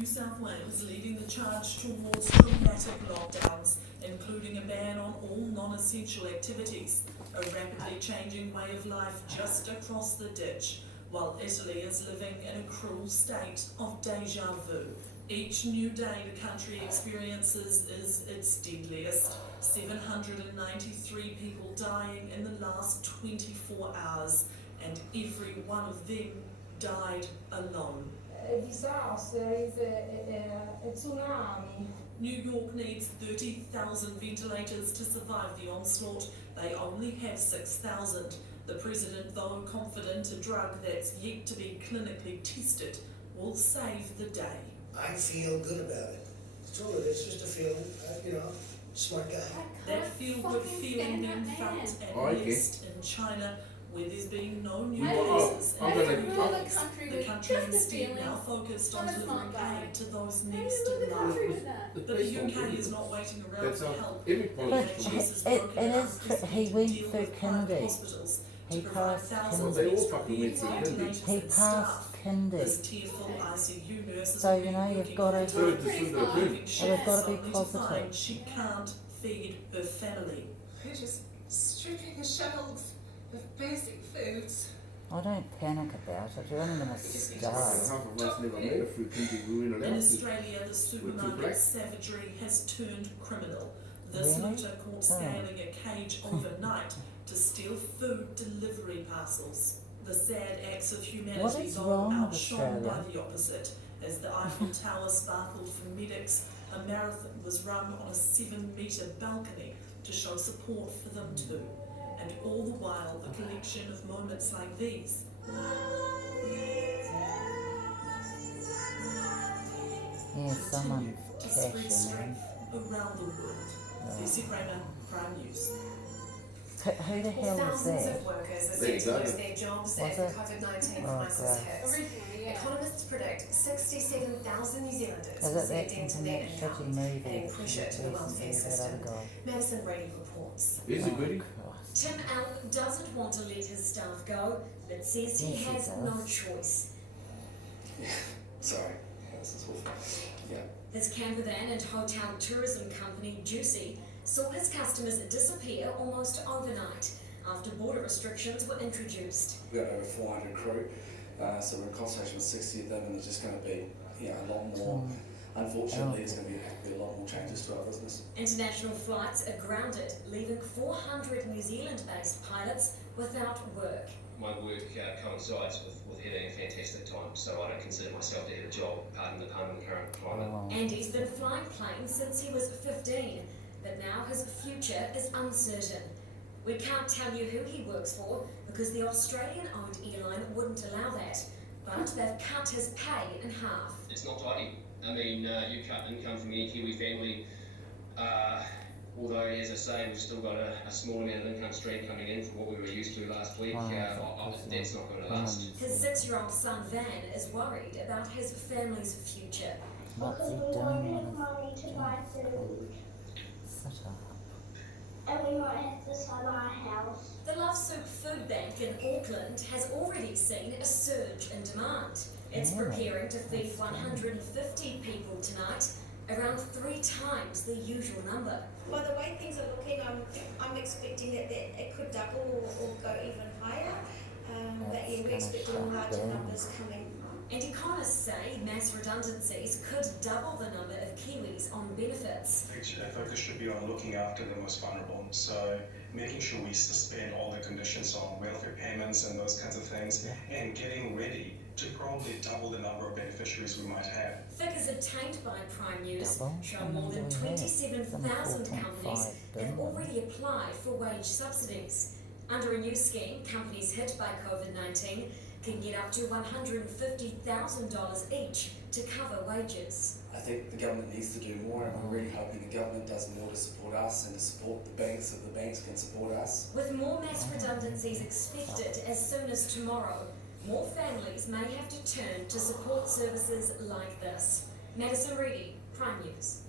New South Wales leading the charge towards dramatic lockdowns, including a ban on all non-essential activities, a rapidly changing way of life just across the ditch, while Italy is living in a cruel state of deja vu. Each new day the country experiences is its deadliest. 793 people dying in the last 24 hours, and every one of them died alone. A disaster, it's a tsunami. New York needs 30,000 ventilators to survive the onslaught. They only have 6,000. The president, though, confident a drug that's yet to be clinically tested will save the day. I feel good about it. That's all it is, just a feeling, smart guy. That feel-good feeling being felt at least in China, where there's been no new cases in 3 days. The country instead now focused on delivering aid to those next in line. But the UK is not waiting around to help. But He he went through Kennedy. He passed Kennedy. He passed Kennedy. So, you've got to be positive. She can't feed her family. We're just stripping the shelves of basic foods. I don't panic about it. You're only going to starve. In Australia, the supermarket savagery has turned criminal. This Really? looter caught scaling a cage overnight to steal food delivery parcels. The sad acts of What humanity, is though, wrong with outshone by Australia? the opposite. As the Eiffel Tower sparkled for medics, a marathon was run on a 7-metre balcony to show support for them too. And all the while, a collection of moments like these. Yeah, someone To spread cashing in. strength around the world. Lucy Kramer, Prime News. Who the hell is Thousands that? of workers are There set you to go. lose their jobs Was as the it? COVID-19 Oh, crisis great. hits. Economists predict 67,000 New Zealanders Is will it see a that dent in from their that income, shitty movie? adding pressure to the welfare That system. other guy. Madison Brady reports. Oh, Christ. Tim Allen doesn't want to let his staff go, but says he Yes, he has no does. choice. Sorry, this is awful. Yeah. His campervan and hotel tourism company, Juicy, saw his customers disappear almost overnight after border restrictions were introduced. We've got over 400 crew, so we're in consultation with 60 of them, and there's just going to be a lot more. Unfortunately, there's going to have to be a lot more changes to our business. International flights are grounded, leaving 400 New Zealand-based pilots without work. My work coincides with having a fantastic time, so I don't consider myself to have a job, pardon the pun, in the current climate. Oh. Andy's been flying planes since he was 15, but now his future is uncertain. We can't tell you who he works for because the Australian-owned airline wouldn't allow that, but they've cut his pay in half. It's not tidy. I mean, you cut income from any Kiwi family, although, as I say, we've still got a small amount of income stream coming in from what we were used to last week. That's not going to last. His 6-year-old son Van is worried about his family's future. What's he We doing? won't have money to buy food, Shut up. and we might have to sell our house. The Love Soup Food Bank in Auckland has already seen a surge in demand. It's Yeah, preparing to feed that's 150 people tonight, around 3 times the usual number. By the way things are looking, I'm expecting that it could double or go even higher. But yeah, we're expecting larger numbers coming. And economists say mass redundancies could double the number of Kiwis on benefits. Our focus should be on looking after the most vulnerable. So making sure we suspend all the conditions on welfare payments and those kinds of things, and getting ready to probably double the number of beneficiaries we might have. Figures obtained by Prime News Double? show more than How many do we have? 27,000 Only companies 4.5, have don't already applied for wage subsidies. Under a new scheme, companies hit by COVID-19 can get up to $150,000 each to cover wages. I think the government needs to do more, and we're really hoping the government does more to support us and to support the banks, so the banks can support us. With more mass redundancies expected as soon as tomorrow, more families may have to turn to support services like this. Madison Reedy, Prime News.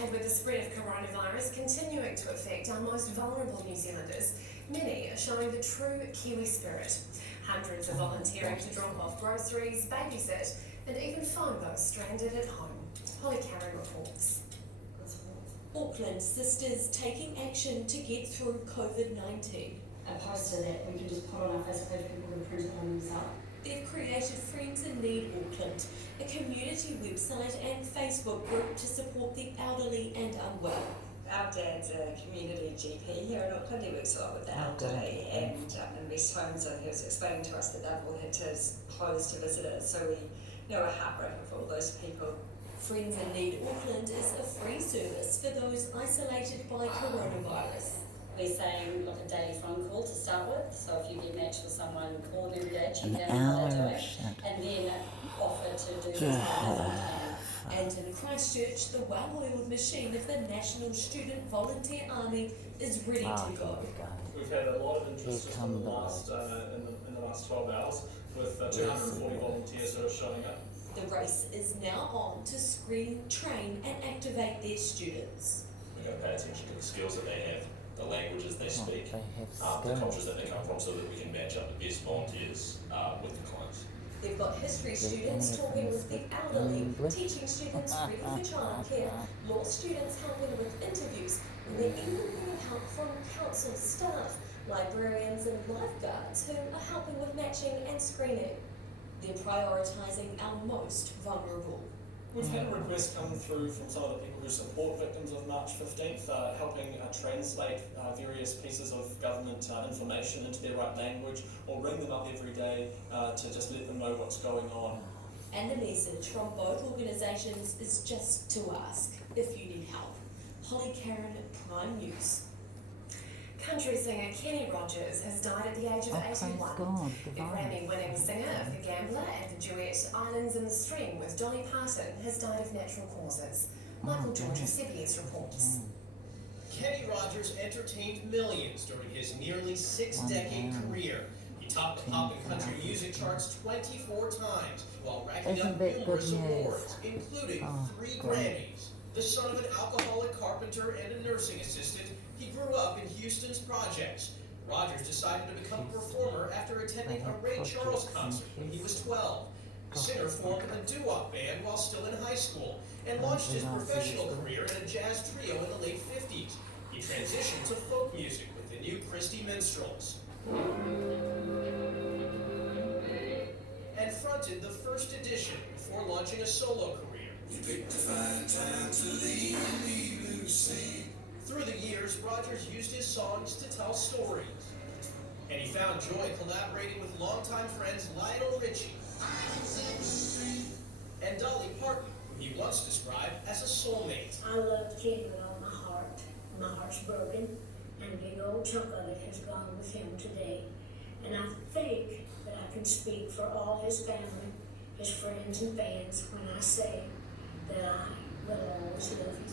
And with the spread of coronavirus continuing to affect our most vulnerable New Zealanders, many are showing the true Kiwi spirit. Hundreds are volunteering to drop off groceries, babysit, and even find those stranded at home. Holly Carey reports. Auckland sisters taking action to get through COVID-19. A poster that we can just put on our Facebook page, people can print it on themselves. They've created Friends in Need Auckland, a community website and Facebook group to support the elderly and unwell. Our dad's a community GP here in Auckland. He works a lot with the elderly, and in West Homes, he was explaining to us that they've all had to close to visitors, so we know we're heartbroken for all those people. Friends in Need Auckland is a free service for those isolated by coronavirus. We're saying, look, a daily phone call to start with. So if you get matched with someone, call them every day, check An out how hour they're or doing, something. and then offer to do this. And in Christchurch, the well-oiled machine of the National Student Volunteer Army is ready to go. We've had a lot of interest just in the last 12 hours with 240 volunteers who are showing up. The race is now on to screen, train and activate their students. We're going to pay attention to the skills that they have, the languages they speak, have the cultures that they come from, so that we can match up the best volunteers with the clients. They've got history students talking with the elderly, teaching students ready for childcare, law students helping with interviews, and they're even getting help from council staff, librarians and lifeguards who are helping with matching and screening. They're prioritising our most vulnerable. We've had a request come through from some of the people who support victims of March 15th, helping translate various pieces of government information into their right language, or ring them up every day to just let them know what's going on. And the message from both organisations is just to ask if you need help. Holly Karen, Prime News. Country singer Kenny Rogers has died at the age of 81. The Grammy-winning singer of The Gambler and the duet Islands in the Stream with Dolly Parton has died of natural causes. Michael George of CBS reports. Kenny Rogers entertained millions during his nearly six-decade career. He topped the pop and country music charts 24 times while racking up numerous awards, including 3 Grammys. The son of an alcoholic carpenter and a nursing assistant, he grew up in Houston's projects. Rogers decided to become a performer after attending a Ray Charles concert when he was 12. The singer formed a doo-wop band while still in high school and launched his professional career in a jazz trio in the late 50s. He transitioned to folk music with the New Christie Minstrels and fronted the First Edition before launching a solo career. Through the years, Rogers used his songs to tell stories. And he found joy collaborating with longtime friends Lionel Richie and Dolly Parton, who he once described as a soulmate. I love Ken with all my heart. My heart's broken, and a big old chunk of it has gone with him today. And I think that I can speak for all his family, his friends and fans when I say that I will always love him.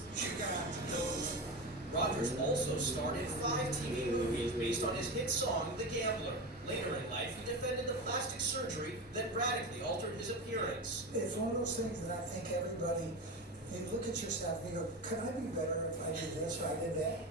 Rogers also starred in 5 TV movies based on his hit song, The Gambler. Later in life, he defended the plastic surgery that radically altered his appearance. It's one of those things that I think everybody, you look at yourself and you go, could I be better if I did this or I did that?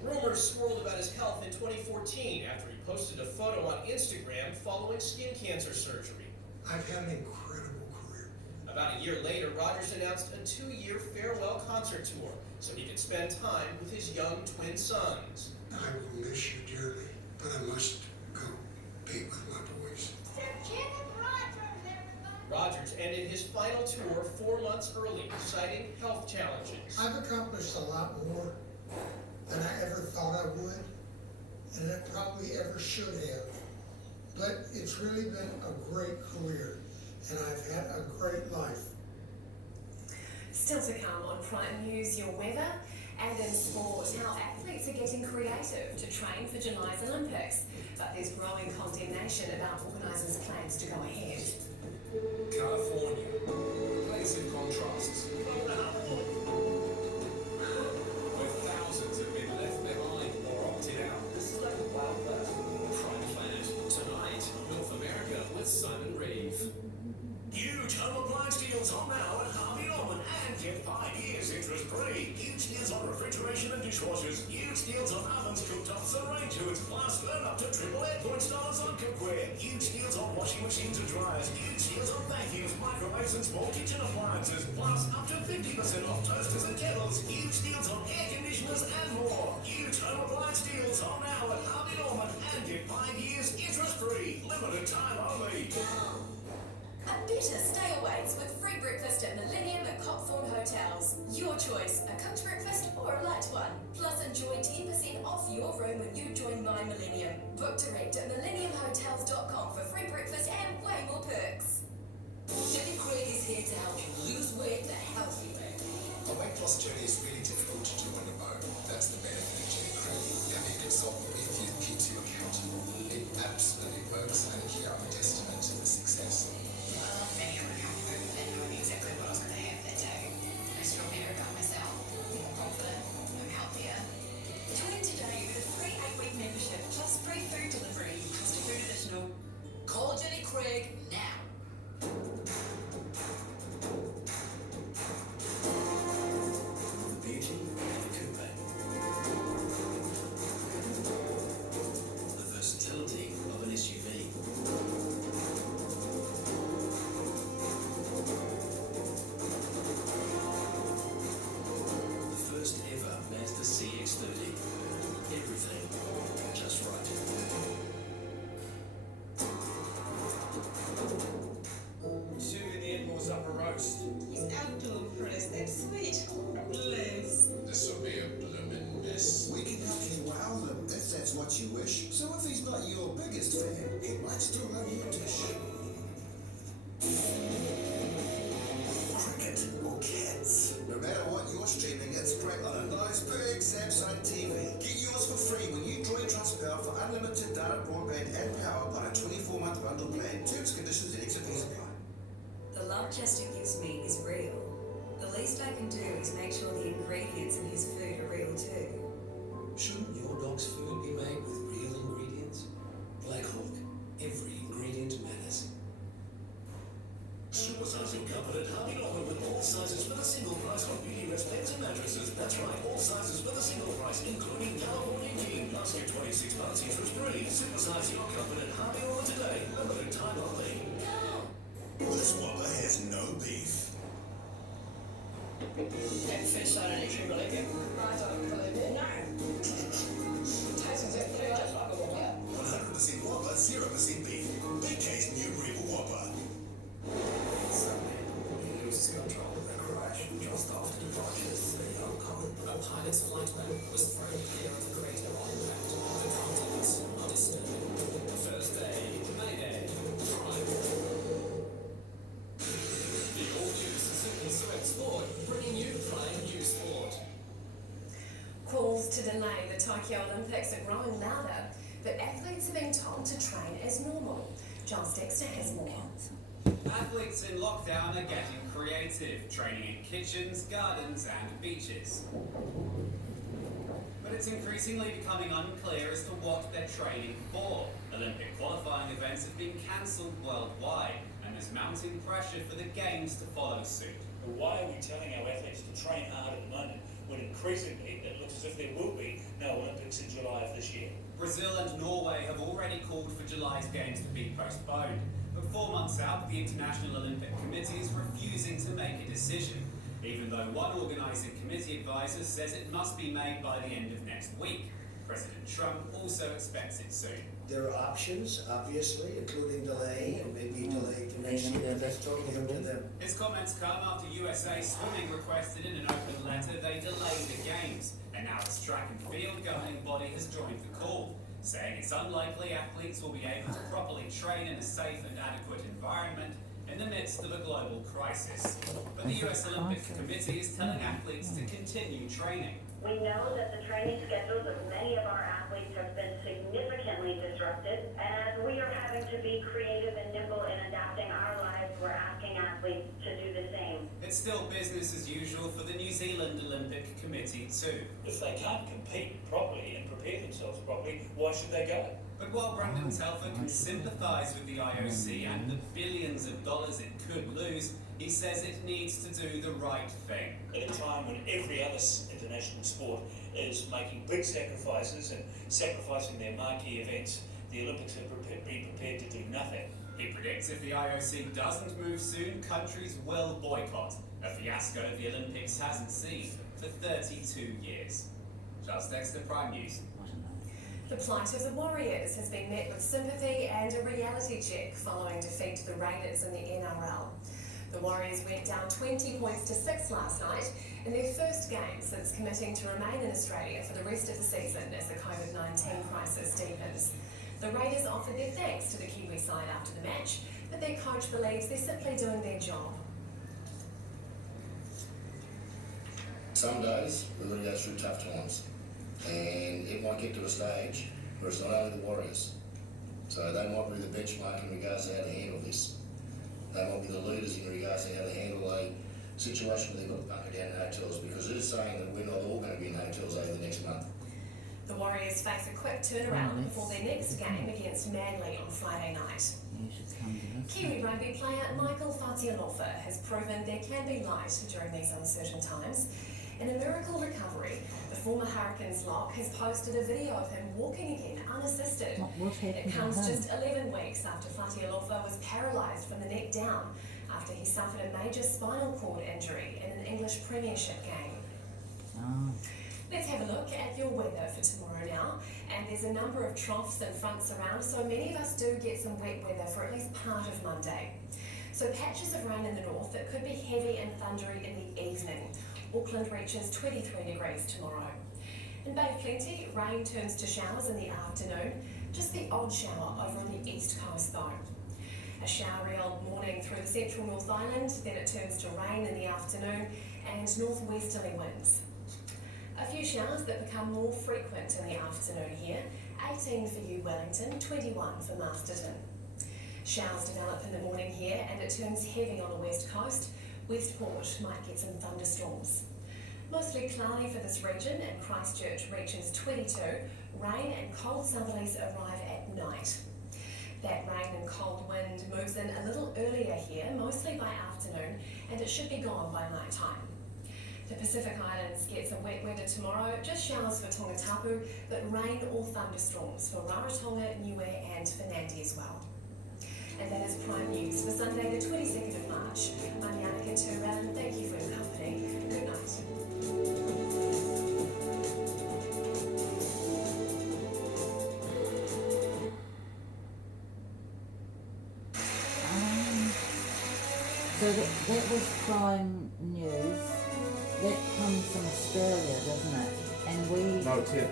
Rumors swirled about his health in 2014 after he posted a photo on Instagram following skin cancer surgery. I've had an incredible career. About a year later, Rogers announced a 2-year farewell concert tour so he could spend time with his young twin sons. I will miss you dearly, but I must go be with my boys. Rogers ended his final tour 4 months early, citing health challenges. I've accomplished a lot more than I ever thought I would, and I probably ever should have. But it's really been a great career, and I've had a great life. Still to come on Prime News, your weather, and in sport, how athletes are getting creative to train for July's Olympics. But there's growing condemnation about organisers' plans to go ahead. California, place of contrasts. Where thousands have been left behind or opted out. This is like a wild west. Prime Planet, tonight, North America with Simon Reeve. Huge home appliance deals on now at Harvey Norman. and get 5 years interest-free. Huge deals on refrigeration and dishwashers. Huge deals on ovens, cooktops and range hoods. Plus, earn up to triple Airpoints dollars on cookware. Huge deals on washing machines and dryers. Huge deals on vacuums, microwaves and small kitchen appliances. Plus, up to 50% off toasters and kettles. Huge deals on air conditioners and more. Huge home appliance deals are now at Harvey Norman and get 5 years interest-free. Limited time only. A better stay awaits with free breakfast at Millennium at Copthorne Hotels. Your choice, a cooked breakfast or a light one. Plus enjoy 10% off your room when you join My Millennium. Book direct at millenniumhotels.com for free breakfast and way more perks. Jenny Craig is here to help you lose weight the healthy way. A weight loss journey is really difficult to do on your own. That's the benefit of Jenny Craig. Having a consultant with you keeps you accountable. It absolutely works, and here I'm a testament to the success. Many of my comfort and knowing exactly what I was going to have that day. I just feel better about myself, more confident, I'm healthier. Join today with a free 8-week membership plus free food delivery. Cost of food additional. Call Jenny Craig now. The beauty of a coupe. The versatility of an SUV. The first ever Mazda CX-30. Everything just right. Serving the animals up a roast. He's outdoor for us, that's sweet. Liz. This will be a bloomin' mess. We can help you wow them if that's what you wish. So if he's not your biggest fan, he might still love your dish. Cricket or cats. No matter what you're streaming, it's great on a nice big Samsung TV. Get yours for free when you join Trustpower for unlimited data, broadband and power on a 24-month bundle plan. Terms, conditions and exit apply. The love Chester gives me is real. The least I can do is make sure the ingredients in his food are real too. Shouldn't your dog's food be made with real ingredients? Black Hawk, every ingredient matters. Supersizing comfort at Harvey Norman with all sizes for the single price on beauty rest beds and mattresses. That's right, all sizes for the single price, including California King. Plus get 26 months interest-free. Supersize your comfort at Harvey Norman today. Limited time only. This Whopper has no beef. And fish, I don't actually believe you. I don't believe it, no. Tastes exactly just like a Whopper. 100% Whopper, 0% beef. BK's new Rebel Whopper. Sunday, he loses control of the crash just after departures. The young a pilot's flight mode was thrown clear of the crater on impact. The contents are disturbing. Thursday, Mayday, Prime. The all-new Suzuki Swift Sport, bringing you Prime New Sport. Calls to delay the Tokyo Olympics are growing louder, but athletes are being told to train as normal. Giles Dexter has more. Athletes in lockdown are getting creative, training in kitchens, gardens and beaches. But it's increasingly becoming unclear as to what they're training for. Olympic qualifying events have been cancelled worldwide, and there's mounting pressure for the Games to follow suit. But why are we telling our athletes to train hard at the moment when increasingly it looks as if there will be no Olympics in July of this year? Brazil and Norway have already called for July's Games to be postponed. But 4 months out, the International Olympic Committee is refusing to make a decision, even though one organising committee advisor says it must be made by the end of next week. President Trump also expects it soon. There are options, obviously, including delay and maybe delay to next year. That's totally up to them. His comments come after USA Swimming requested in an open letter they delay the Games, and now its track and field governing body has joined the call, saying it's unlikely athletes will be able to properly train in a safe and adequate environment in the midst of a global crisis. But the US Olympic Committee is telling athletes to continue training. We know that the training schedules of many of our athletes have been significantly disrupted, and as we are having to be creative and nimble in adapting our lives, we're asking athletes to do the same. It's still business as usual for the New Zealand Olympic Committee too. If they can't compete properly and prepare themselves properly, why should they go? But while Brendan Telfer can sympathise with the IOC and the billions of dollars it could lose, he says it needs to do the right thing. At a time when every other international sport is making big sacrifices and sacrificing their marquee events, the Olympics have been prepared to do nothing. He predicts if the IOC doesn't move soon, countries will boycott, a fiasco the Olympics hasn't seen for 32 years. Charles Dexter, Prime News. The plight of the Warriors has been met with sympathy and a reality check following defeat to the Raiders in the NRL. The Warriors went down 20 points to 6 last night in their first game since committing to remain in Australia for the rest of the season as the COVID-19 crisis deepens. The Raiders offered their thanks to the Kiwi side after the match, but their coach believes they're simply doing their job. Some days we're going to go through tough times, and it might get to a stage where it's not only the Warriors. So they might be the benchmark in regards to how to handle this. They might be the leaders in regards to how to handle a situation where they've got to bunker down in hotels, because it is saying that we're not all going to be in hotels over the next month. The Warriors face a quick turnaround before their next game against Manly on Friday night. Kiwi rugby player Michael Fatialofa has proven there can be light during these uncertain times. In a miracle recovery, the former Hurricanes lock has posted a video of him walking again unassisted. It comes just 11 weeks after Fatialofa was paralysed from the neck down after he suffered a major spinal cord injury in an English Premiership game. Let's have a look at your weather for tomorrow now. And there's a number of troughs and fronts around, so many of us do get some wet weather for at least part of Monday. So patches of rain in the north that could be heavy and thundery in the evening. Auckland reaches 23 degrees tomorrow. In Bay of Plenty, rain turns to showers in the afternoon, just the odd shower over on the east coast though. A showery old morning through the central North Island, then it turns to rain in the afternoon and northwesterly winds. A few showers that become more frequent in the afternoon here, 18 for you Wellington, 21 for Masterton. Showers develop in the morning here and it turns heavy on the west coast. Westport might get some thunderstorms. Mostly cloudy for this region and Christchurch reaches 22. Rain and cold southerlies arrive at night. That rain and cold wind moves in a little earlier here, mostly by afternoon, and it should be gone by night time. The Pacific Islands get some wet weather tomorrow, just showers for Tongatapu, but rain or thunderstorms for Rarotonga, Niue and Finandi as well. And that is Prime News for Sunday the 22nd of March. I'm Yannicka Turan, thank you for your company. Good night. So that was Prime News. That comes from Australia, doesn't it? And we... No, it's here.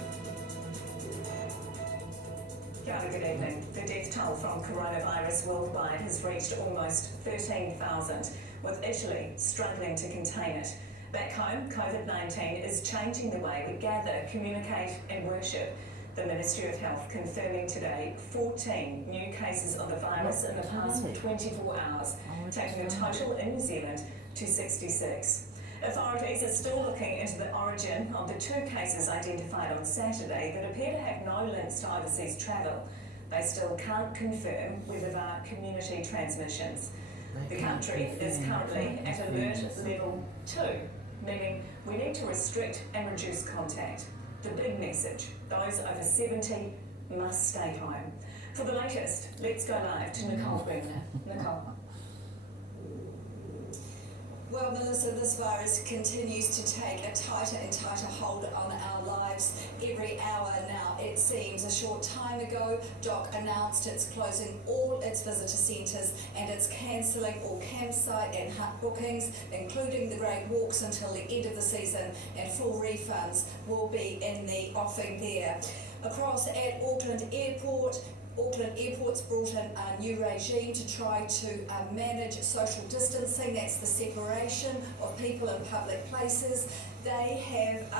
Good evening. The death toll from coronavirus worldwide has reached almost 13,000, with Italy struggling to contain it. Back home, COVID-19 is changing the way we gather, communicate and worship. The Ministry of Health confirming today 14 new cases of the virus in the past 24 hours, taking the total in New Zealand to 66. Authorities are still looking into the origin of the 2 cases identified on Saturday that appear to have no links to overseas travel. They still can't confirm whether they are community transmissions. The country is currently at alert level 2, meaning we need to restrict and reduce contact. The big message, those over 70 must stay home. For the latest, let's go live to Nicole Brenner. Nicole. Well, Melissa, this virus continues to take a tighter and tighter hold on our lives every hour now. It seems a short time ago, DOC announced it's closing all its visitor centres and it's cancelling all campsite and hut bookings, including the Great Walks until the end of the season, and full refunds will be in the offing there. Across at Auckland Airport's brought in a new regime to try to manage social distancing. That's the separation of people in public places. They have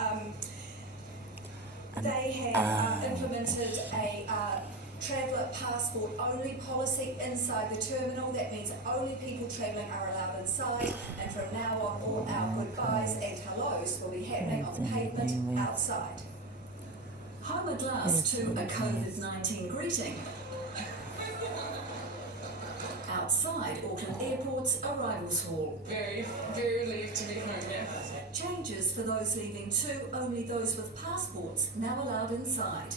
implemented a traveller passport only policy inside the terminal. That means only people travelling are allowed inside, and from now on all our goodbyes and hellos will be happening on the pavement outside. Home at last to a COVID-19 greeting. Outside Auckland Airport's arrivals hall. Very, very relieved to be home, yeah. Changes for those leaving too, only those with passports now allowed inside.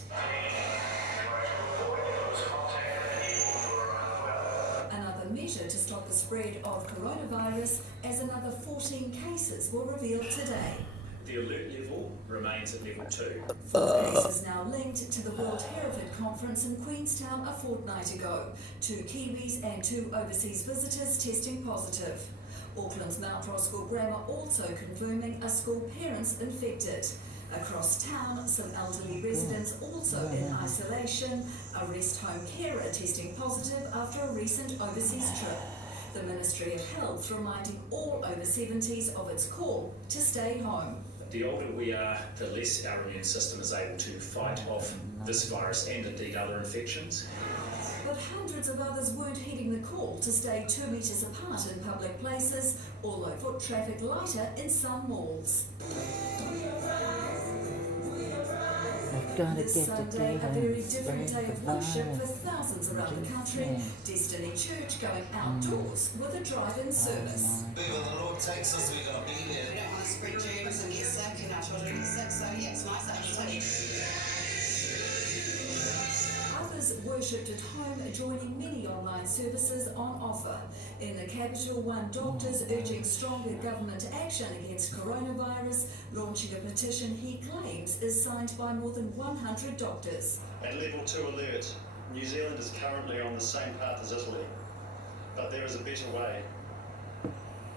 Another measure to stop the spread of coronavirus as another 14 cases were revealed today. The alert level remains at level 2. 4 cases now linked to the World Hereford Conference in Queenstown a fortnight ago. 2 Kiwis and 2 overseas visitors testing positive. Auckland's Mount Roskill Grammar also confirming a school parent's infected. Across town, some elderly residents also in isolation. A rest home carer testing positive after a recent overseas trip. The Ministry of Health reminding all over 70s of its call to stay home. The older we are, the less our immune system is able to fight off this virus and indeed other infections. But hundreds of others weren't heeding the call to stay 2 metres apart in public places, although foot traffic lighter in some malls. This Sunday, a very different day of worship for thousands around the country. Destiny Church going outdoors with a drive-in service. When the Lord takes us, we're going to be there. We don't want to spread germs and get sick and our children get sick, so yeah, it's nice actually. Others worshipped at home, joining many online services on offer. In the capital, one doctors urging stronger government action against coronavirus, launching a petition he claims is signed by more than 100 doctors. At level 2 alert, New Zealand is currently on the same path as Italy, but there is a better way.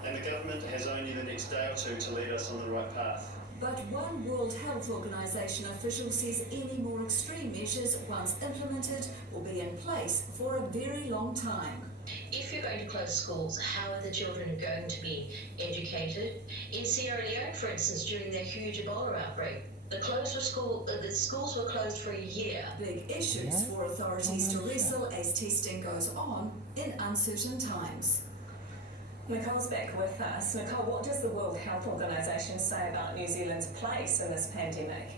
And the government has only the next day or two to lead us on the right path. But one World Health Organization official says any more extreme measures, once implemented, will be in place for a very long time. If you're going to close schools, how are the children going to be educated? In Sierra Leone, for instance, during their huge Ebola outbreak, the schools were closed for a year. Big issues for authorities to wrestle as testing goes on in uncertain times. Nicole's back with us. Nicole, what does the World Health Organization say about New Zealand's place in this pandemic?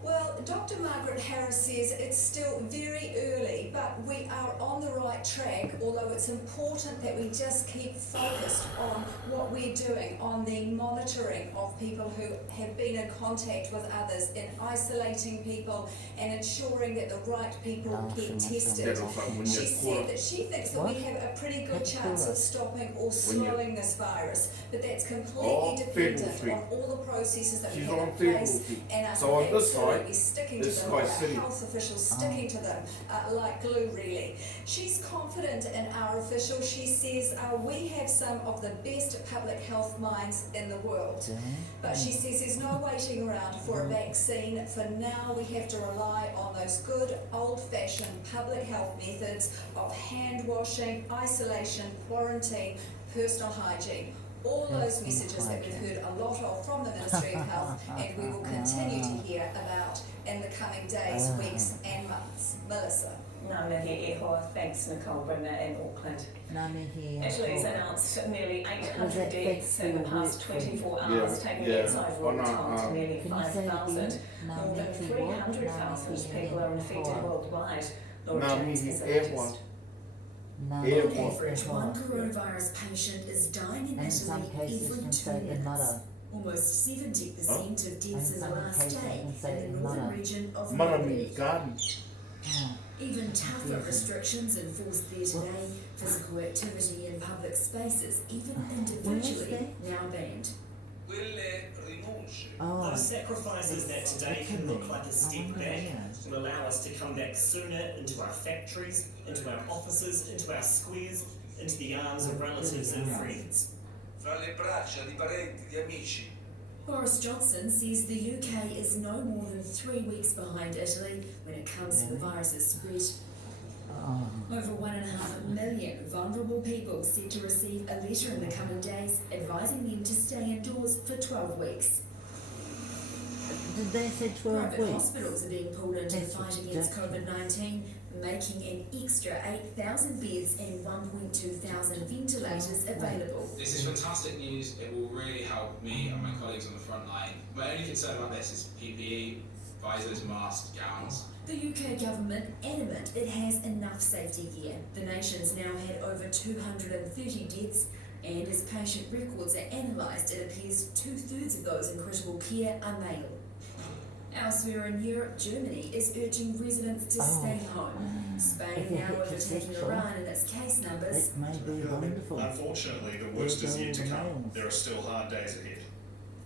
Well, Dr. Margaret Harris says it's still very early, but we are on the right track, although it's important that we just keep focused on what we're doing, on the monitoring of people who have been in contact with others, in isolating people and ensuring that the right people get tested. She said that she thinks that we have a pretty good chance of stopping or slowing this virus, but that's completely dependent on all the processes that we have in place and us absolutely sticking to them, our health officials sticking to them like glue, really. She's confident in our official. She says we have some of the best public health minds in the world. But she says there's no waiting around for a vaccine. For now, we have to rely on those good old-fashioned public health methods of hand washing, isolation, quarantine, personal hygiene. All those messages that we've heard a lot of from the Ministry of Health, and we will continue to hear about in the coming days, weeks and months. Melissa. Ngā mihi e hoa. Thanks, Nicole Brunner in Auckland. Italy's announced nearly 800 deaths in the past 24 hours, taking its overall toll to nearly 5,000. More than 300,000 people are infected worldwide. Laura James is the latest. On average, one coronavirus patient is dying in Italy every 2 minutes. Almost 70% of deaths in the last day in the northern region of Lombardy. Even tougher restrictions enforced there today. Physical activity in public spaces, even individually, now banned. Those sacrifices that today can look like a step back will allow us to come back sooner into our factories, into our offices, into our squares, into the arms of relatives and friends. Boris Johnson says the UK is no more than 3 weeks behind Italy when it comes to the virus's spread. Over 1.5 million vulnerable people said to receive a letter in the coming days advising them to stay indoors for 12 weeks. Did they say 12 Private weeks? hospitals are being pulled into the fight against COVID-19. making an extra 8,000 beds and 1,200 ventilators available. This is fantastic news. It will really help me and my colleagues on the front line. My only concern about this is PPE, visors, masks, gowns. The UK government adamant it has enough safety gear. The nation's now had over 230 deaths, and as patient records are analysed, it appears 2/3 of those in critical care are male. Elsewhere in Europe, Germany is urging residents to stay home. Spain now overtaking Iran in its case numbers. It may be wonderful. Unfortunately, the worst is yet to come. There are still hard days ahead.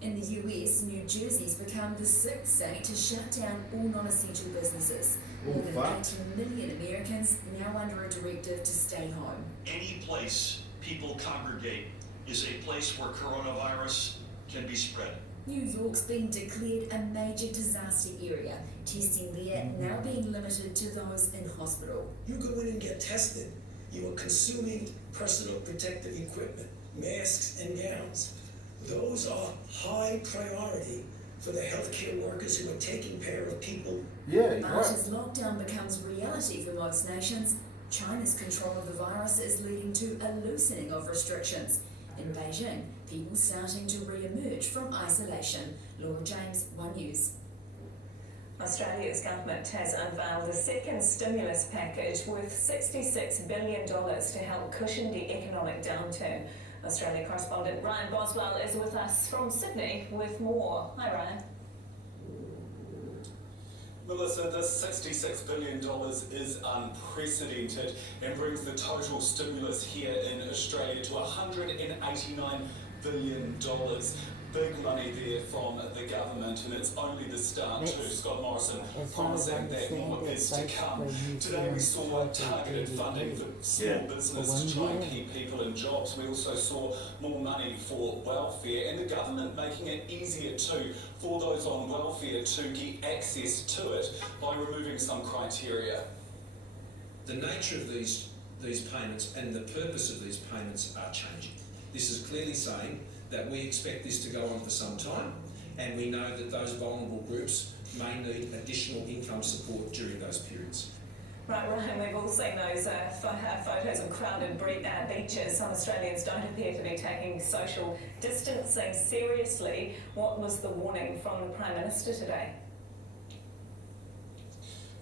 In the US, New Jersey's become the 6th state to shut down all non-essential businesses. More than 18 million Americans now under a directive to stay home. Any place people congregate is a place where coronavirus can be spread. New York's been declared a major disaster area, testing there now being limited to those in hospital. You go in and get tested. You are consuming personal protective equipment, masks and gowns. Those are high priority for the healthcare workers who are taking care of people. But as lockdown becomes reality for most nations, China's control of the virus is leading to a loosening of restrictions. In Beijing, people starting to re-emerge from isolation. Laura James, One News. Australia's government has unveiled a second stimulus package worth $66 billion to help cushion the economic downturn. Australia correspondent Ryan Boswell is with us from Sydney with more. Hi Ryan. Melissa, this $66 billion is unprecedented and brings the total stimulus here in Australia to $189 billion. Big money there from the government, and it's only the start too. Scott Morrison promising that more is to come. Today we saw targeted funding for small business to try and keep people in jobs. We also saw more money for welfare, and the government making it easier too for those on welfare to get access to it by removing some criteria. The nature of these payments and the purpose of these payments are changing. This is clearly saying that we expect this to go on for some time, and we know that those vulnerable groups may need additional income support during those periods. Right, Ryan, we've all seen those photos of crowded beaches. Some Australians don't appear to be taking social distancing seriously. What was the warning from the Prime Minister today?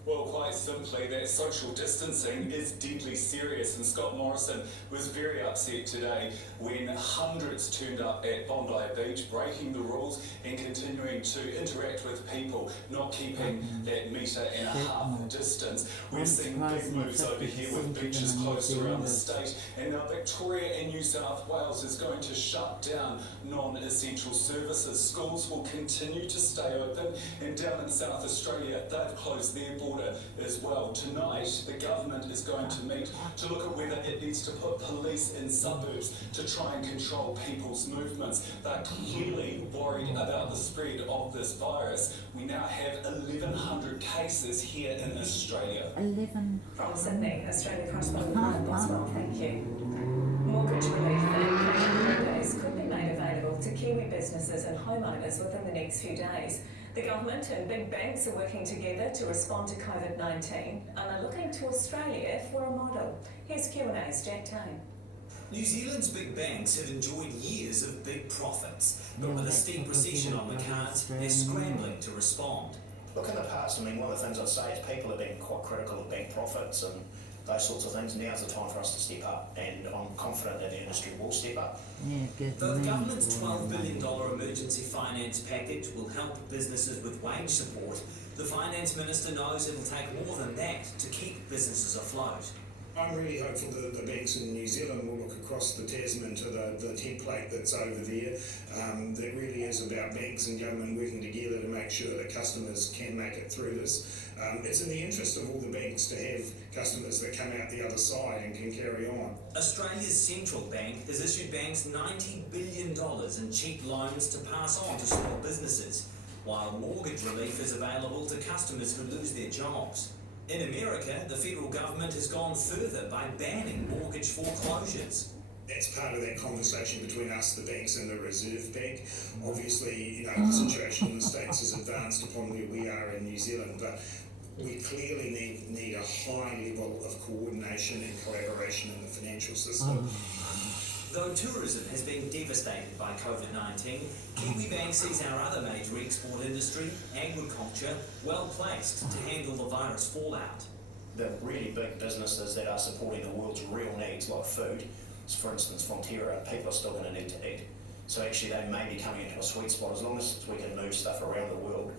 Well, quite simply, that social distancing is deadly serious, and Scott Morrison was very upset today when hundreds turned up at Bondi Beach, breaking the rules and continuing to interact with people, not keeping that metre and a half distance. We're seeing big moves over here with beaches closed around the state, and now Victoria and New South Wales is going to shut down non-essential services. Schools will continue to stay open, and down in South Australia, they've closed their border as well. Tonight, the government is going to meet to look at whether it needs to put police in suburbs to try and control people's movements. They're clearly worried about the spread of this virus. We now have 1,100 cases here in Australia. 11. From Sydney, Australia correspondent Ryan Boswell, thank you. Mortgage relief and days could be made available to Kiwi businesses and homeowners within the next few days. The government and big banks are working together to respond to COVID-19 and are looking to Australia for a model. Here's Q&A's Jack Tane. New Zealand's big banks have enjoyed years of big profits, but with a steep recession on the cards, they're scrambling to respond. Look, in the past, one of the things I'd say is people have been quite critical of bank profits and those sorts of things. Now's the time for us to step up, and I'm confident that the industry will step up. Though the government's $12 billion emergency finance package will help businesses with wage support, the Finance Minister knows it'll take more than that to keep businesses afloat. I'm really hopeful that the banks in New Zealand will look across the Tasman to the template that's over there. That really is about banks and government working together to make sure that customers can make it through this. It's in the interest of all the banks to have customers that come out the other side and can carry on. Australia's central bank has issued banks $90 billion in cheap loans to pass on to small businesses, while mortgage relief is available to customers who lose their jobs. In America, the federal government has gone further by banning mortgage foreclosures. That's part of that conversation between us, the banks, and the Reserve Bank. Obviously, the situation in the States is advanced upon where we are in New Zealand, but We clearly need a high level of coordination and collaboration in the financial system. Though tourism has been devastated by COVID-19, Kiwibank sees our other major export industry, agriculture, well placed to handle the virus fallout. The really big businesses that are supporting the world's real needs, like food, for instance Fonterra, people are still going to need to eat. So actually they may be coming into a sweet spot. As long as we can move stuff around the world,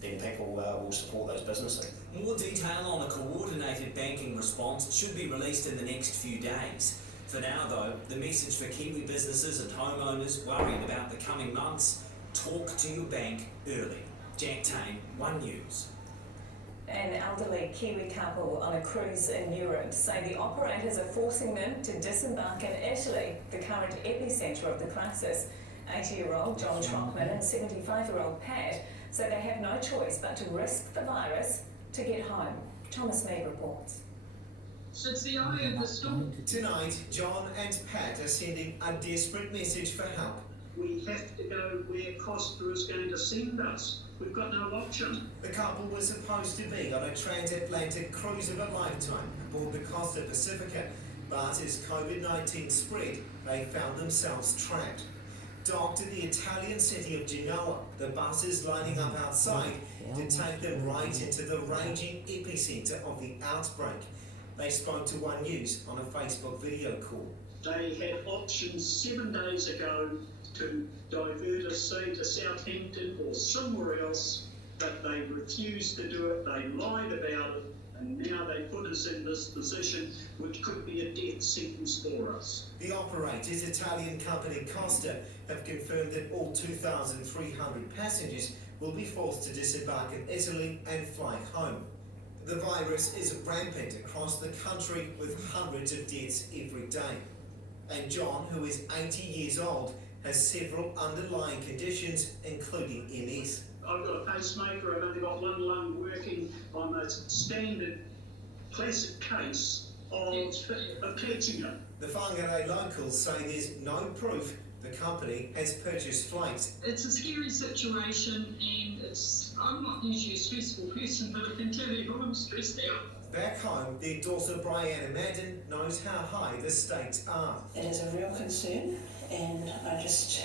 then people will support those businesses. More detail on a coordinated banking response should be released in the next few days. For now though, the message for Kiwi businesses and homeowners worried about the coming months: talk to your bank early. Jack Tame, One News. An elderly Kiwi couple on a cruise in Europe say the operators are forcing them to disembark in Italy, the current epicentre of the crisis. 80-year-old John Trockman and 75-year-old Pat say they have no choice but to risk the virus to get home. Thomas Mead reports. It's the eye of the storm. Tonight, John and Pat are sending a desperate message for help. We have to go where Costa is going to send us. We've got no option. The couple were supposed to be on a transatlantic cruise of a lifetime aboard the Costa Pacifica, but as COVID-19 spread, they found themselves trapped. Docked in the Italian city of Genoa, the buses lining up outside to take them right into the raging epicentre of the outbreak. They spoke to One News on a Facebook video call. They had options 7 days ago to divert us, say, to Southampton or somewhere else, but they refused to do it. They lied about it, and now they put us in this position, which could be a death sentence for us. The operators, Italian company Costa, have confirmed that all 2,300 passengers will be forced to disembark in Italy and fly home. The virus is rampant across the country with hundreds of deaths every day. And John, who is 80 years old, has several underlying conditions, including MS. I've got a pacemaker, I've only got one lung working. I'm a standard classic case of Klitzinger. The Whangarei locals say there's no proof the company has purchased flights. It's a scary situation, and I'm not usually a stressful person, but I can tell you I'm stressed out. Back home, their daughter Brianna Madden knows how high the stakes are. It is a real concern, and I just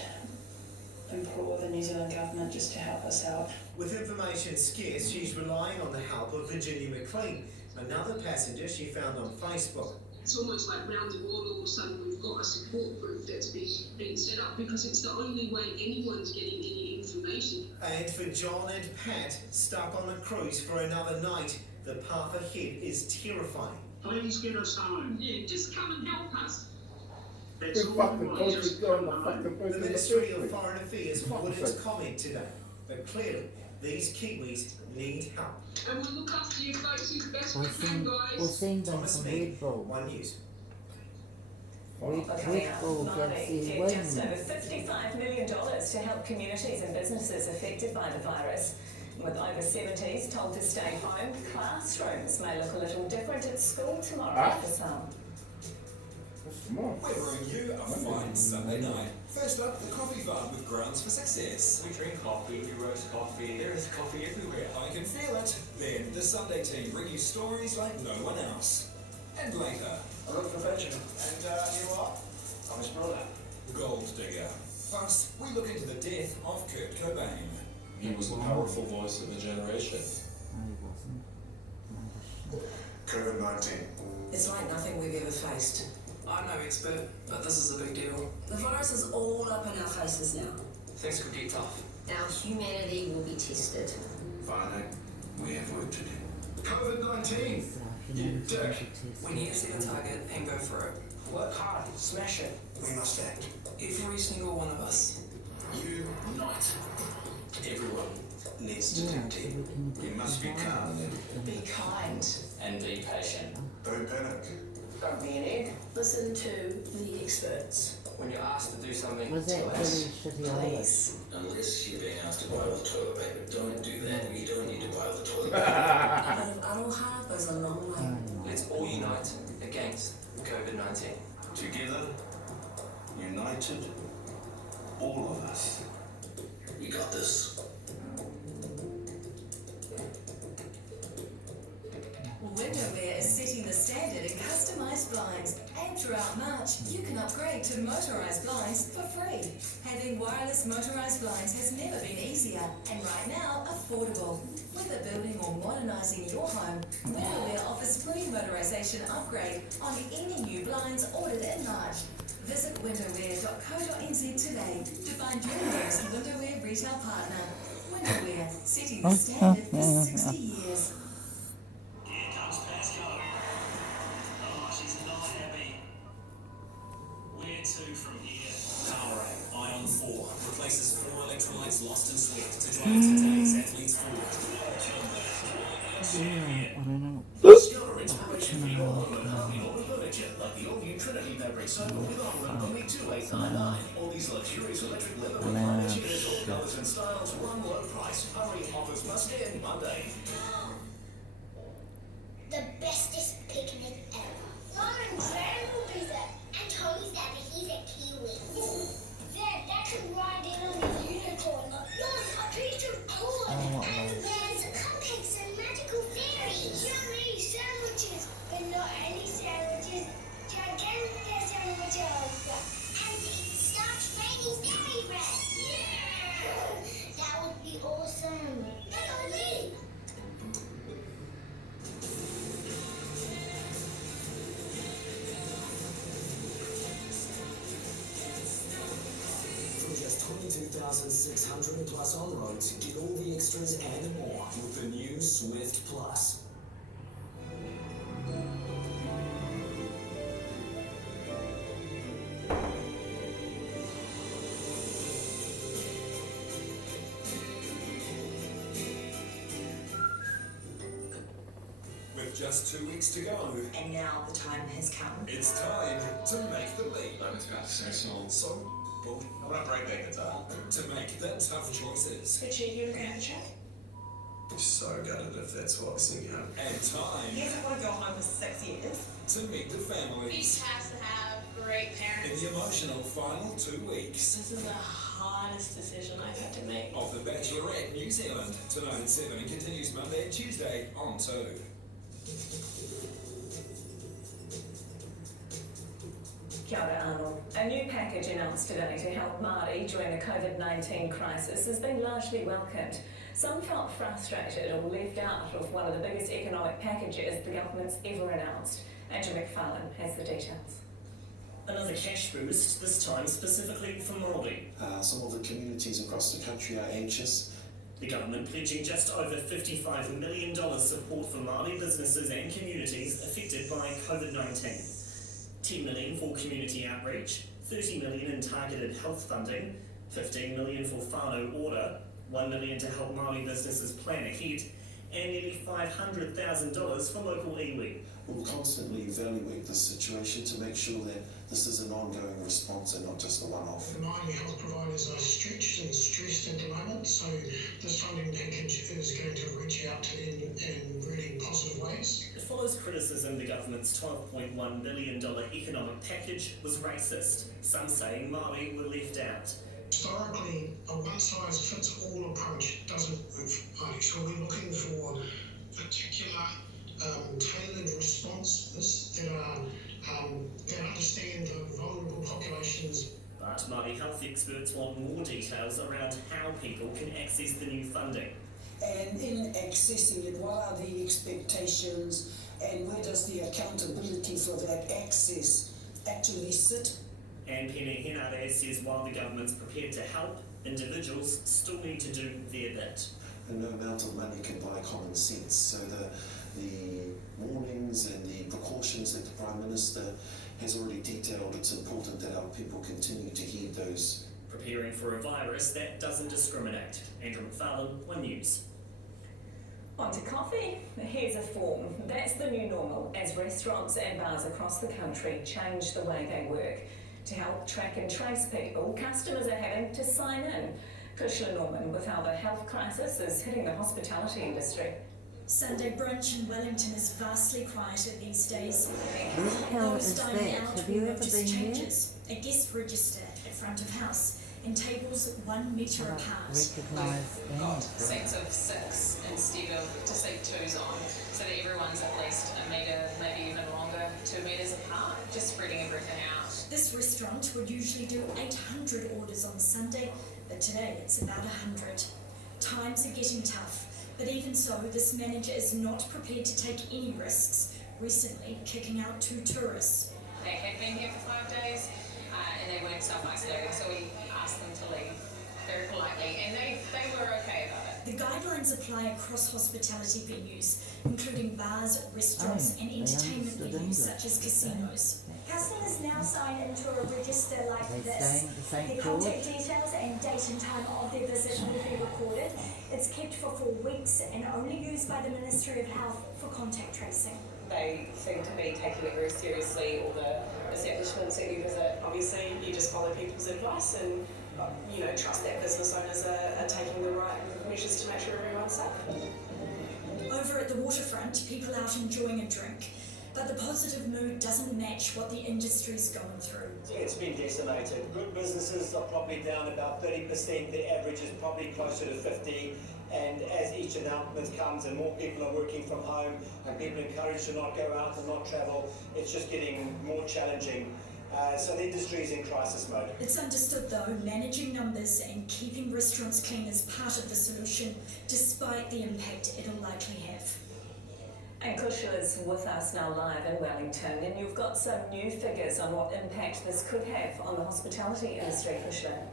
implore the New Zealand government just to help us out. With information scarce, she's relying on the help of Virginia McLean, another passenger she found on Facebook. It's almost like round the world, all of a sudden we've got a support group that's been set up, because it's the only way anyone's getting any information. And for John and Pat, stuck on a cruise for another night, the path ahead is terrifying. Please get us home. Yeah, just come and help us. The Ministry of Foreign Affairs wouldn't comment today, but clearly these Kiwis need help. And we'll look after you folks as best we can, guys. We'll send them some Red Bull. One News. Red Bull Mali gives you did just over wings. $55 million to help communities and businesses affected by the virus. With over 70s told to stay home, classrooms may look a little different at school tomorrow for some. We're bringing you a fine Sunday night. First up, the Coffee Bar with Grounds for Success. We drink coffee, we roast coffee, there is coffee everywhere. I can feel it. Then, the Sunday team bring you stories like no one else. And later... I look professional. And you are? I'm his brother. Gold Digger. Plus, we look into the death of Kurt Cobain. He was a powerful voice of a generation. COVID-19. It's like nothing we've ever faced. I'm no expert, but this is a big deal. The virus is all up in our faces now. Things could get tough. Our humanity will be tested. Finally, we have work to do. COVID-19. You dick. We need to set a target and go for it. Work hard, smash it. We must act. Every single one of us. Unite. Everyone needs to dig deep. You must be calm. Be kind. And be patient. Don't panic. Don't be an egg. Listen to the experts. When you're asked to do something, Was that really shitty Please. Unless you're being asked to boil the toilet paper, don't do that. You don't need to boil the toilet A bit of aloha goes a long way. let's all unite against COVID-19. Together, united, all of us. We got this. standard and customised blinds. And throughout March, you can upgrade to motorised blinds for free. Having wireless motorised blinds has never been easier, and right now, affordable. Whether building or modernising your home, Winterwear offers free motorisation upgrade on any new blinds ordered in March. Visit winterwear.co.nz today to find your nearest Winterwear retail partner. Winterwear, setting the standard for 60 years. Here comes Pasco. Oh, she's not happy. Where to from here? Powerade Ion 4 replaces 4 electrolytes lost in sweat to drive today's athletes forward. Discover inspiration for your home and home furniture, like the all-new Trinity fabric sofa with armor only $2,899. All these luxurious electric leather chairs, all colours and styles, one low price. Hurry, offers must end Monday. The bestest picnic ever. Mom and Dad will be there, and Tommy's there, but he's a Kiwi. Dad, that could ride in on a unicorn. Mom, a piece of corn. And there's cupcakes and magical fairies. Yummy sandwiches, but not any sandwiches. Gigantic sandwiches. And it starts raining fairy bread. Yeah! That would be awesome. That's on me. For just $22,600 plus on roads, get all the extras and more with the new Swift Plus. With just 2 weeks to go, And now the time has come. it's time to make the leap. I was about to say so. So, bold I want to break that guitar. to make the tough choices. Richie, you're going to check? I'm so gutted if that's what I was thinking of. And time Yes, I want to go home for 6 years. to meet the families. has to have great In the emotional final 2 weeks This is the hardest decision I've had to make. of The Bachelorette New Zealand. Tonight at 7 and continues Monday and Tuesday on 2. Kia ora, Arnold. A new package announced today to help Māori during the COVID-19 crisis has been largely welcomed. Some felt frustrated or left out of one of the biggest economic packages the government's ever announced. Andrew McFarlane has the details. Another cash boost, this time specifically for Māori. Some of the communities across the country are anxious. The government pledging just over $55 million support for Māori businesses and communities affected by COVID-19. $10 million for community outreach, $30 million in targeted health funding, $15 million for whānau order, $1 million to help Māori businesses plan ahead, and nearly $500,000 for local iwi. We'll constantly evaluate this situation to make sure that this is an ongoing response and not just a one-off. The Māori health providers are stretched and stressed at the moment, so this funding package is going to reach out to them in really positive ways. It follows criticism the government's $12.1 billion economic package was racist, some saying Māori were left out. Historically, a one-size-fits-all approach doesn't work for Māori, so we're looking for particular tailored responses that understand the vulnerable populations. But Māori health experts want more details around how people can access the new funding. And in accessing it, what are the expectations and where does the accountability for that access actually sit? And Pene Henare says while the government's prepared to help, individuals still need to do their bit. And no amount of money can buy common sense. So the warnings and the precautions that the Prime Minister has already detailed, it's important that our people continue to heed those. Preparing for a virus that doesn't discriminate. Andrew McFarlane, One News. On to coffee. Here's a form. That's the new normal as restaurants and bars across the country change the way they work. To help track and trace people, customers are having to sign in. Kushla Norman with how the health crisis is hitting the hospitality industry. Sunday brunch in Wellington is vastly quieter these days. Where the hell is that? Have you ever been here? A guest register at front of house and tables 1 metre apart. Recognise got them. seats of 6 instead of to seat 2s on, so that everyone's at least a metre, maybe even longer, 2 metres apart, just spreading everything out. This restaurant would usually do 800 orders on Sunday, but today it's about 100. Times are getting tough, but even so, this manager is not prepared to take any risks, recently kicking out 2 tourists. They had been here for 5 days, and they weren't self-isolating, so we asked them to leave very politely, and they were okay about it. The guidelines apply across hospitality venues, including bars, restaurants and entertainment venues such as casinos. Customers now sign into a register like this. Their contact details and date and time of their visit will be recorded. It's kept for 4 weeks and only used by the Ministry of Health for contact tracing. They seem to be taking it very seriously, all the establishments that you visit. Obviously, you just follow people's advice and trust that business owners are taking the right measures to make sure everyone's safe. Over at the waterfront, people out enjoying a drink. But the positive mood doesn't match what the industry's going through. It's been decimated. Good businesses are probably down about 30%. The average is probably closer to 50%. And as each announcement comes and more people are working from home and people encouraged to not go out and not travel, it's just getting more challenging. So the industry is in crisis mode. It's understood, though, managing numbers and keeping restaurants clean is part of the solution, despite the impact it'll likely have. And Kushala's with us now live in Wellington, and you've got some new figures on what impact this could have on the hospitality industry, Kushala.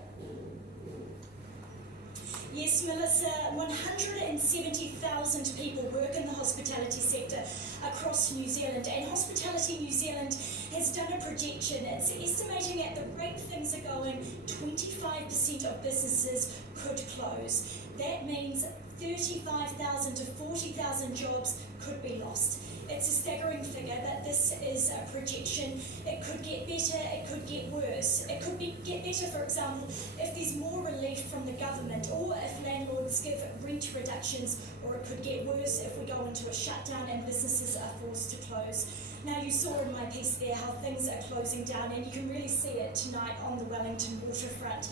Yes, Melissa, 170,000 people work in the hospitality sector across New Zealand, and Hospitality New Zealand has done a projection. It's estimating at the rate things are going, 25% of businesses could close. That means 35,000 to 40,000 jobs could be lost. It's a staggering figure, but this is a projection. It could get better, it could get worse. It could get better, for example, if there's more relief from the government, or if landlords give rent reductions, or it could get worse if we go into a shutdown and businesses are forced to close. Now, you saw in my piece there how things are closing down, and you can really see it tonight on the Wellington waterfront.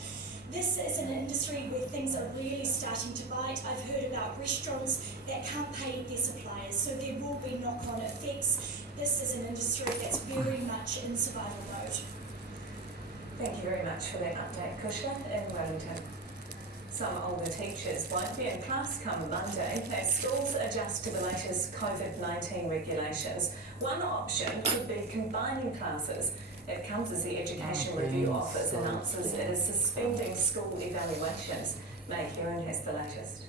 This is an industry where things are really starting to bite. I've heard about restaurants that can't pay their suppliers, so there will be knock-on effects. This is an industry that's very much in survival mode. Thank you very much for that update, Kushala, in Wellington. Some older teachers won't be in class come Monday as schools adjust to the latest COVID-19 regulations. One option could be combining classes. It comes as the Education Review Office announces it is suspending school evaluations. May Kieran has the latest.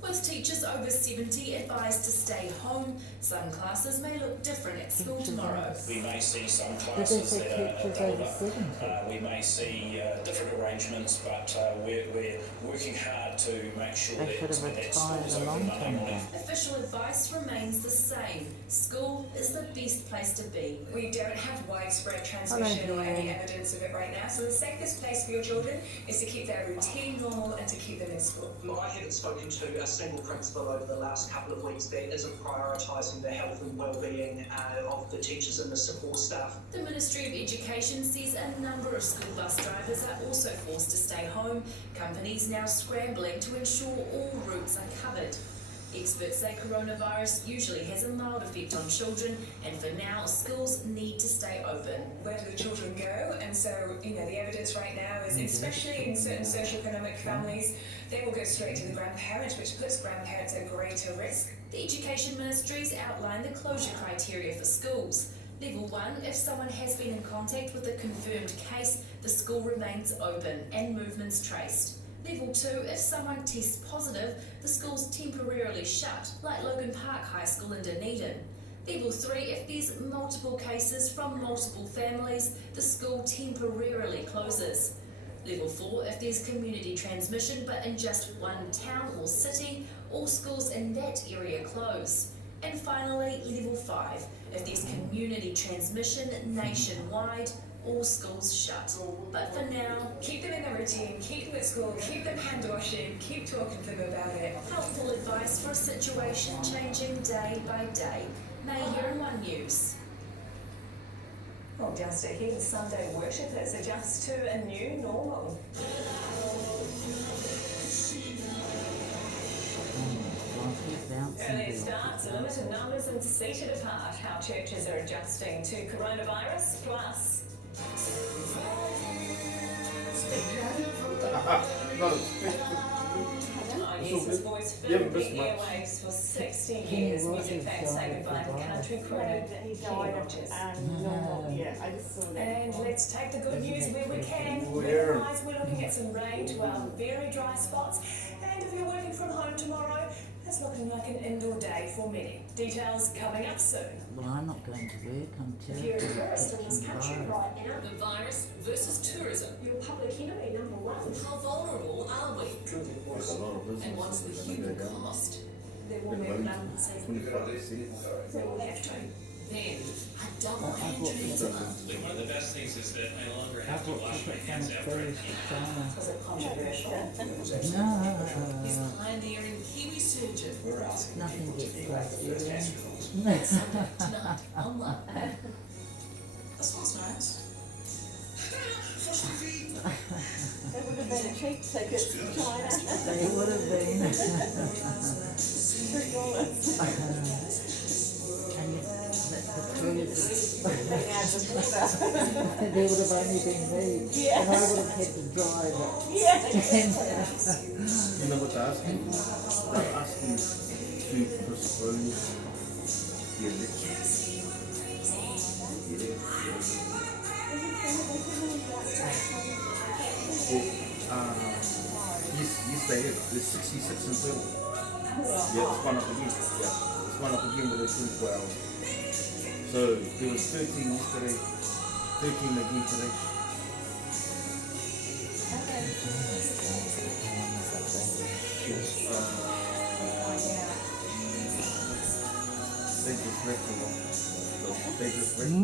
With teachers over 70 advised to stay home, some classes may look different at school tomorrow. We may see some classes that are doubled up. We may see different arrangements, but we're working hard to make sure that schools open Monday morning. Official advice remains the same. School is the best place to be. We don't have widespread transmission or any evidence of it right now, so the safest place for your children is to keep their routine normal and to keep them in school. I haven't spoken to a single principal over the last couple of weeks that isn't prioritising the health and well-being of the teachers and the support staff. The Ministry of Education says a number of school bus drivers are also forced to stay home. Companies now scrambling to ensure all routes are covered. Experts say coronavirus usually has a mild effect on children, and for now, schools need to stay open. Where do the children go? And so, the evidence right now is, especially in certain socioeconomic families, they will go straight to the grandparents, which puts grandparents at greater risk. The Education Ministry's outlined the closure criteria for schools. Level 1, if someone has been in contact with a confirmed case, the school remains open and movements traced. Level 2, if someone tests positive, the school's temporarily shut, like Logan Park High School in Dunedin. Level 3, if there's multiple cases from multiple families, the school temporarily closes. Level 4, if there's community transmission but in just one town or city, all schools in that area close. And finally, Level 5, if there's community transmission nationwide, all schools shut. But for now, keep them in their routine, keep them at school, keep them hand washing, keep talking to them about it. Helpful advice for a situation changing day by day. May here in One News. Well, just ahead, Sunday worshippers adjust to a new normal. Early starts, limited numbers and seated apart. How churches are adjusting to coronavirus, plus... Jesus' voice filled the airwaves for 60 years. Music fans say goodbye to country crooner Kenny Rogers. And let's take the good news where we can. Weather-wise, we're looking at some rain to our very dry spots. And if you're working from home tomorrow, it's looking like an indoor day for many. Details coming up soon. Well, I'm not going to work until If you're a tourist in this country right now, The virus versus tourism. you're public enemy number one. How vulnerable are we? And what's the human cost? There will be redundancies. We will have to. Then, a double entry. One of the best things is that I no longer have to wash my hands after I eat. Was it controversial? He's pioneering Kiwi surgeon. Nothing gets close Tonight on Love. That smells nice. That would have been a cheap ticket to China. They would have been. $3. And the cruise, Being out of water. there would have only been me. Yeah. And I would have had to drive it. Yeah. You know what they're asking? They're asking to postpone the election. Yes, they have. There's 66 in total. Yeah, it's gone up again. Yeah, it's gone up again with the 24 hours. So there was 13 yesterday, 13 again today. They just wrecked them all. They just wrecked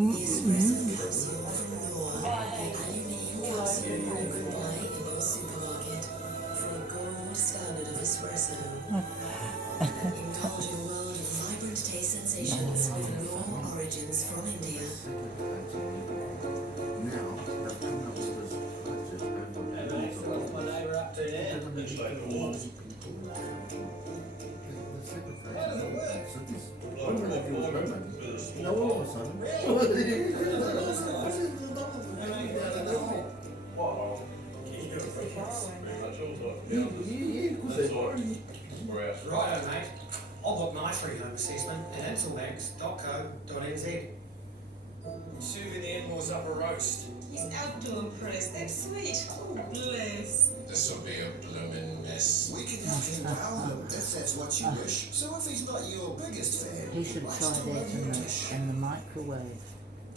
Supermarket for a gold standard of espresso. Indulge your world of vibrant taste sensations with raw origins from India. Now, they've come up with this budget. What's my neighbour up to now? Looks like a wall. No, all of a sudden. Righto, mate. I'll book my free home assessment at inselbanks.co.nz. Serving the animals up a roast. He's outdoor press. That's sweet. Oh, bless. This will be a blooming mess. We can have him wow him if that's what you wish. So if he's not your biggest fan, You should try that in the microwave.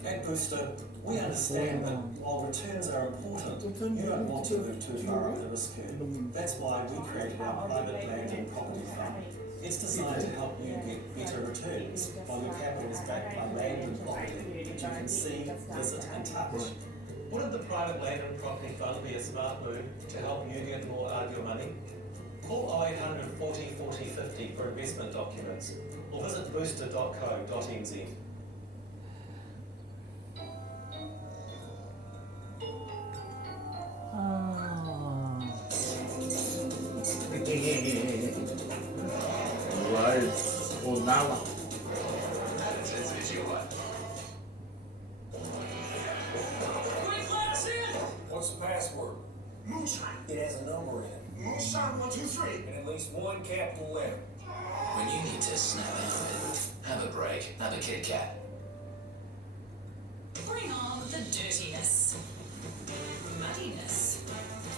At Booster, we understand that while returns are important, you don't want to move too far up the risk curve. That's why we created our private land and property fund. It's designed to help you get better returns while your capital is backed by land and property that you can see, visit and touch. Wouldn't the private land and property fund be a smart move to help you get more out of your money? Call 0800 40 40 50 for investment documents or visit booster.co.nz. Right. Or now. What's the password? Moonshine. It has a number in it. Moonshine 123. And at least one capital letter. When you need to snap out of it, have a break, have a Kit Kat. Bring on the dirtiness, muddiness,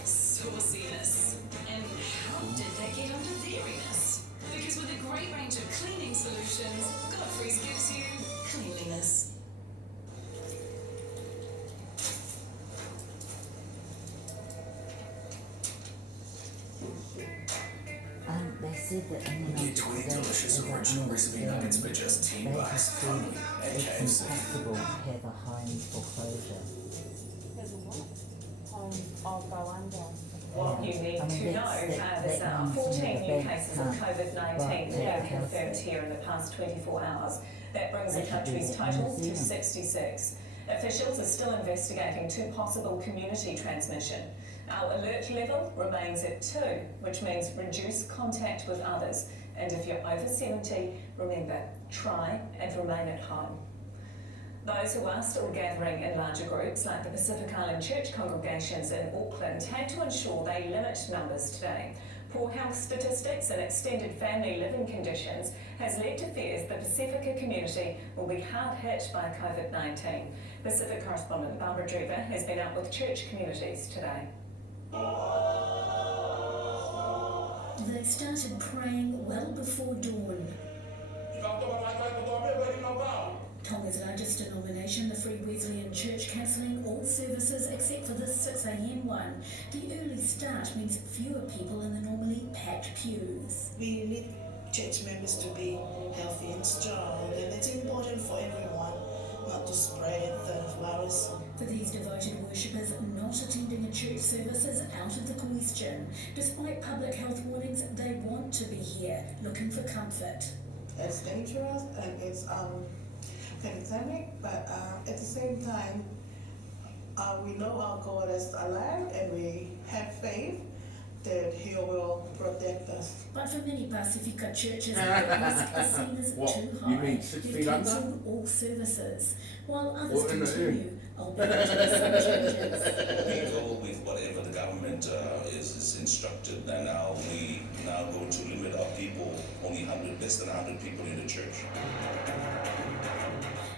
sauciness, and how did they get onto theiryness? Because with a great range of cleaning solutions, Godfrey's gives you cleanliness. They said that in the Get United 20 States, delicious they don't original recipe nuggets for just they $10 have said only at it's KFC. impossible to have a home foreclosure. I'll go under. What you need to know, there's 14 new cases of COVID-19 that have confirmed here in the past 24 hours. That brings the country's total to 66. Officials are still investigating 2 possible community transmission. Our alert level remains at 2, which means reduce contact with others. And if you're over 70, remember, try and remain at home. Those who are still gathering in larger groups, like the Pacific Island Church congregations in Auckland, had to ensure they limit numbers today. Poor health statistics and extended family living conditions has led to fears the Pacifica community will be hard hit by COVID-19. Pacific correspondent Barbara Drever has been out with church communities today. They started praying well before dawn. Tonga's largest denomination, the Free Wesleyan Church, cancelling all services except for the 6 a.m. one. The early start means fewer people in the normally packed pews. We need church members to be healthy and strong, and it's important for everyone not to spread the virus. For these devoted worshippers, not attending a church service is out of the question. Despite public health warnings, they want to be here, looking for comfort. It's dangerous and it's pandemic, but at the same time, we know our God is alive and we have faith that He will protect us. But for many Pacifica churches, the risk is seen as too high. You mean 6 feet under? Cancelled all services, while others Well, continue, albeit some changes. We go with whatever the government is instructed, and now we go to limit our people, only less than 100 people in the church.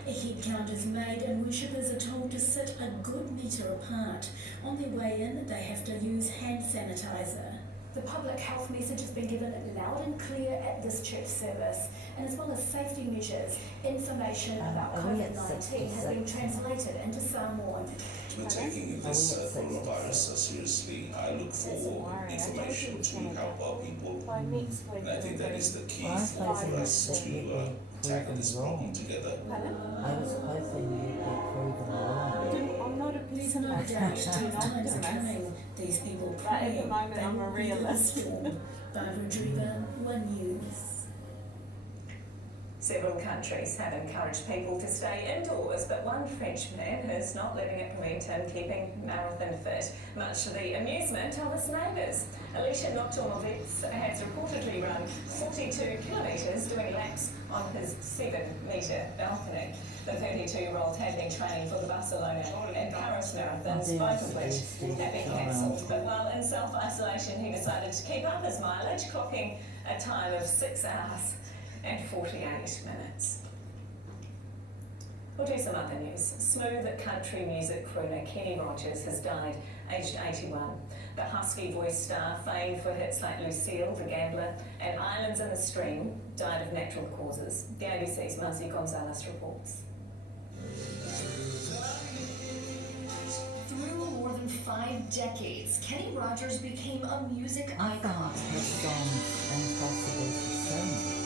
A head count is made and worshippers are told to sit a good metre apart. On their way in, they have to use hand sanitizer. The public health message has been given loud and clear at this church service, and as well as safety measures, information about COVID-19 has been translated into Samoan. We're taking this coronavirus seriously. I look for information to help our people, and I think that is the key for us to tackle this problem together. I was hoping you'd be proven wrong. I'm not a There's no doubt times are coming. These people pray. At the moment, I'm a realist. Barbara Drever, One News. Several countries have encouraged people to stay indoors, but one French man is not letting it prevent him keeping marathon fit, much to the amusement of his neighbours. Alicia Nocturnovets has reportedly run 42 kilometres doing laps on his 7-metre balcony. The 32-year-old had been training for the Barcelona and Paris marathons, both of which have been cancelled. But while in self-isolation, he decided to keep up his mileage, clocking a time of 6 hours and 48 minutes. We'll do some other news. Smooth country music crooner Kenny Rogers has died, aged 81. The husky voice star, famed for hits like Lucille, The Gambler, and Islands in the Stream, died of natural causes. The ABC's Marcy Gonzalez reports. Through more than 5 decades, Kenny Rogers became a music I icon. found his songs impossible to sing.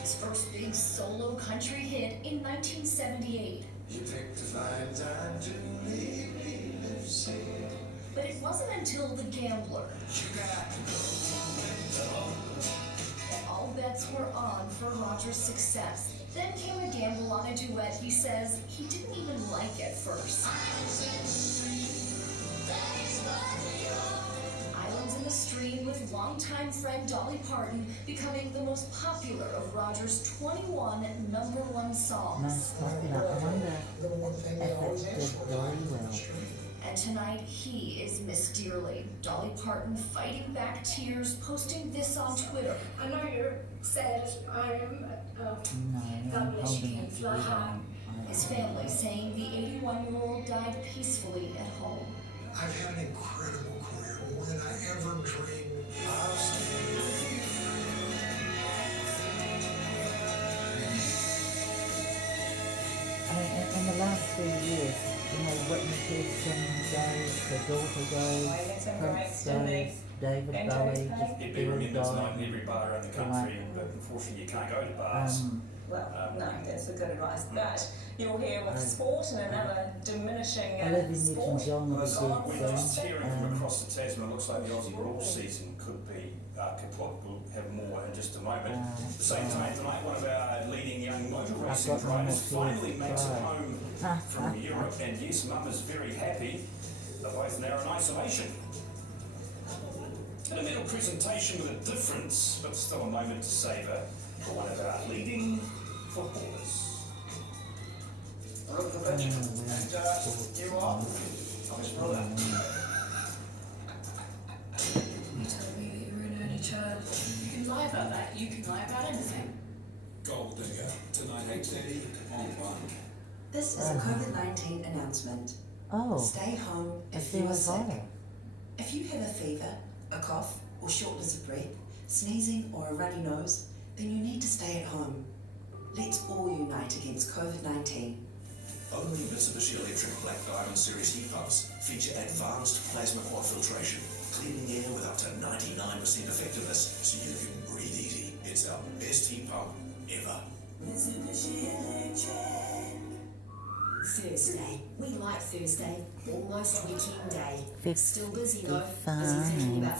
His first big solo country hit in 1978. You picked a fine time to leave me, Lucy. But it wasn't until The Gambler that all bets were on for Rogers' success. Then came a gamble on a duet he says he didn't even like at first. Islands in the Stream with longtime friend Dolly Parton becoming the most popular of Rogers' 21 #1 songs. Most popular. I wonder if it did very well. And tonight, he is missed dearly. Dolly Parton fighting back tears, posting this on Twitter. I know you're sad as I am, but No, I'm God bless you holding it and fly together. high. His family saying the 81-year-old died peacefully at home. I've had an incredible career, more than I ever dreamed. I'll stay with you. I mean, in the last 3 years, you know, Whitney Houston goes, her daughter goes, Prince goes, David Bowie, just It'd be all remembered tonight died. in every bar around the country, but unfortunately you can't go to bars. Well, no, that's a good advice. But you'll hear with sport and another diminishing Olivia sport. Newton-John will be We're just dead hearing soon. from across the Tasman, it looks like the Aussie rules season could be we'll have more in just a moment. At the same time tonight, one of our leading young motor racing drivers finally makes it home from Europe, and yes, Mum is very happy. They're both now in isolation. And a medal presentation with a difference, but still a moment to savour for one of our leading footballers. Look at the bench, and you are. I'm his brother. You told me that you were an early child. You can lie about that. You can lie about anything. Gold Digger, tonight 8:30 on One. This is a COVID-19 announcement. Oh. Stay home if you are sick. If you have a fever, a cough, or shortness of breath, sneezing, or a runny nose, then you need to stay at home. Let's all unite against COVID-19. Only Mitsubishi Electric Black Diamond Series heat pumps feature advanced plasma quad filtration, cleaning air with up to 99% effectiveness so you can breathe easy. It's our best heat pump ever. Mitsubishi Electric. Thursday. We like Thursday. Almost weekend day. Still busy though. Busy thinking about